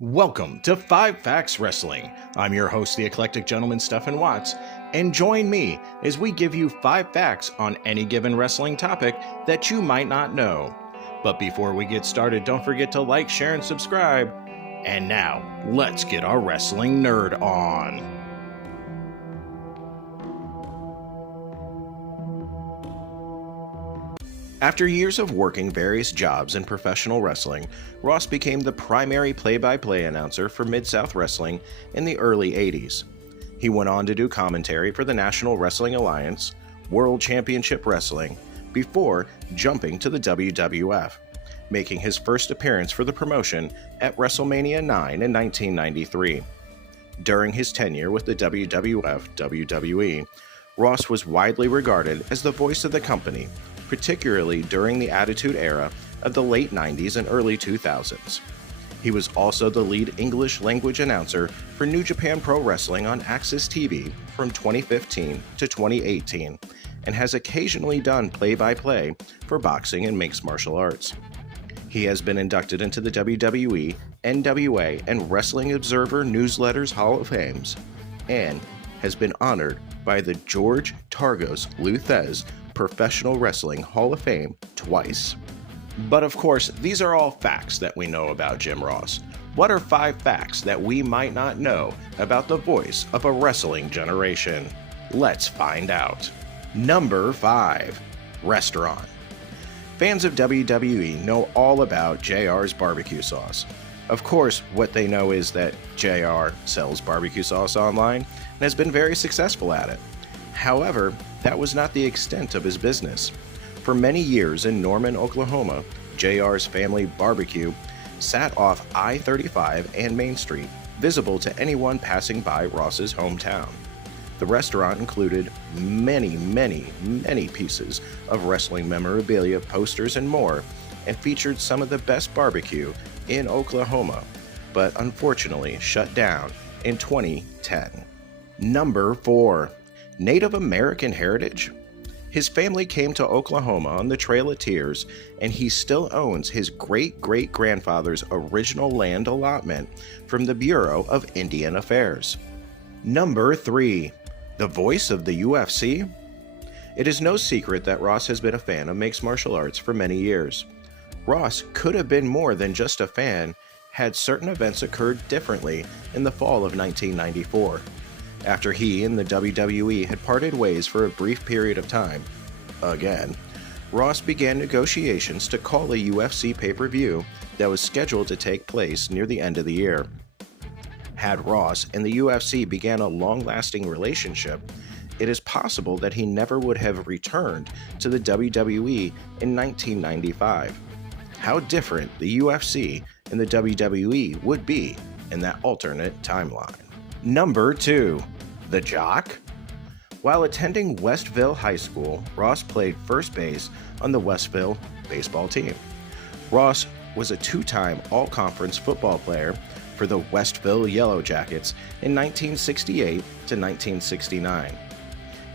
Welcome to 5 Facts Wrestling. I'm your host, the eclectic gentleman Stephen Watts, and join me as we give you 5 facts on any given wrestling topic that you might not know. But before we get started, don't forget to like, share, and subscribe. And now, let's get our wrestling nerd on. After years of working various jobs in professional wrestling, Ross became the primary play-by-play announcer for Mid-South Wrestling in the early 80s. He went on to do commentary for the National Wrestling Alliance, World Championship Wrestling, before jumping to the WWF, making his first appearance for the promotion at WrestleMania 9 in 1993. During his tenure with the WWF/WWE, Ross was widely regarded as the voice of the company, particularly during the Attitude Era of the late 90s and early 2000s. He was also the lead English language announcer for New Japan Pro Wrestling on AXS TV from 2015 to 2018, and has occasionally done play-by-play for boxing and mixed martial arts. He has been inducted into the WWE, NWA, and Wrestling Observer Newsletters Hall of Fames, and has been honored by the George Targos Luthez Professional Wrestling Hall of Fame twice. But of course, these are all facts that we know about Jim Ross. What are 5 facts that we might not know about the voice of a wrestling generation? Let's find out. Number 5. Restaurant. Fans of WWE know all about JR's barbecue sauce. Of course, what they know is that JR sells barbecue sauce online and has been very successful at it. However, that was not the extent of his business. For many years in Norman, Oklahoma, JR's Family Barbecue sat off I-35 and Main Street, visible to anyone passing by Ross's hometown. The restaurant included many pieces of wrestling memorabilia, posters, and more, and featured some of the best barbecue in Oklahoma, but unfortunately shut down in 2010. Number 4. Native American heritage? His family came to Oklahoma on the Trail of Tears, and he still owns his great-great-grandfather's original land allotment from the Bureau of Indian Affairs. Number 3. The voice of the UFC? It is no secret that Ross has been a fan of mixed martial arts for many years. Ross could have been more than just a fan had certain events occurred differently in the fall of 1994. After he and the WWE had parted ways for a brief period of time, again, Ross began negotiations to call a UFC pay-per-view that was scheduled to take place near the end of the year. Had Ross and the UFC began a long-lasting relationship, it is possible that he never would have returned to the WWE in 1995. How different the UFC and the WWE would be in that alternate timeline. Number 2. The Jock? While attending Westville High School, Ross played first base on the Westville baseball team. Ross was a 2-time All-Conference football player for the Westville Yellow Jackets in 1968 to 1969.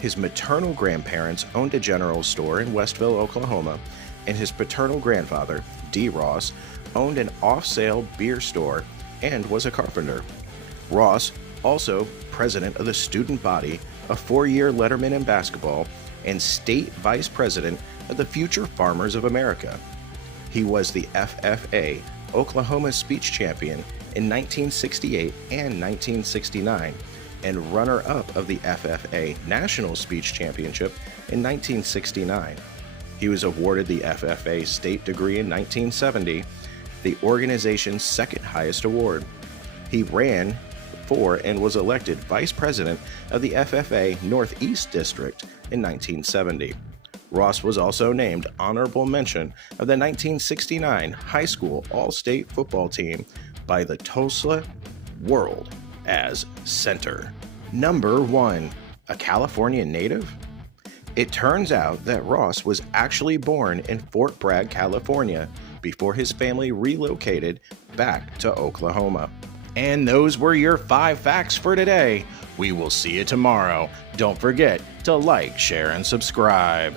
His maternal grandparents owned a general store in Westville, Oklahoma, and his paternal grandfather, D. Ross, owned an off-sale beer store and was a carpenter. Ross, also president of the student body, a 4-year letterman in basketball, and state vice president of the Future Farmers of America. He was the FFA Oklahoma Speech Champion in 1968 and 1969, and runner-up of the FFA National Speech Championship in 1969. He was awarded the FFA State Degree in 1970, the organization's second highest award. He ran for and was elected vice president of the FFA Northeast District in 1970. Ross was also named honorable mention of the 1969 high school all-state football team by the Tulsa World as center. Number 1. A California native? It turns out that Ross was actually born in Fort Bragg, California, before his family relocated back to Oklahoma. And those were your 5 facts for today. We will see you tomorrow. Don't forget to like, share, and subscribe.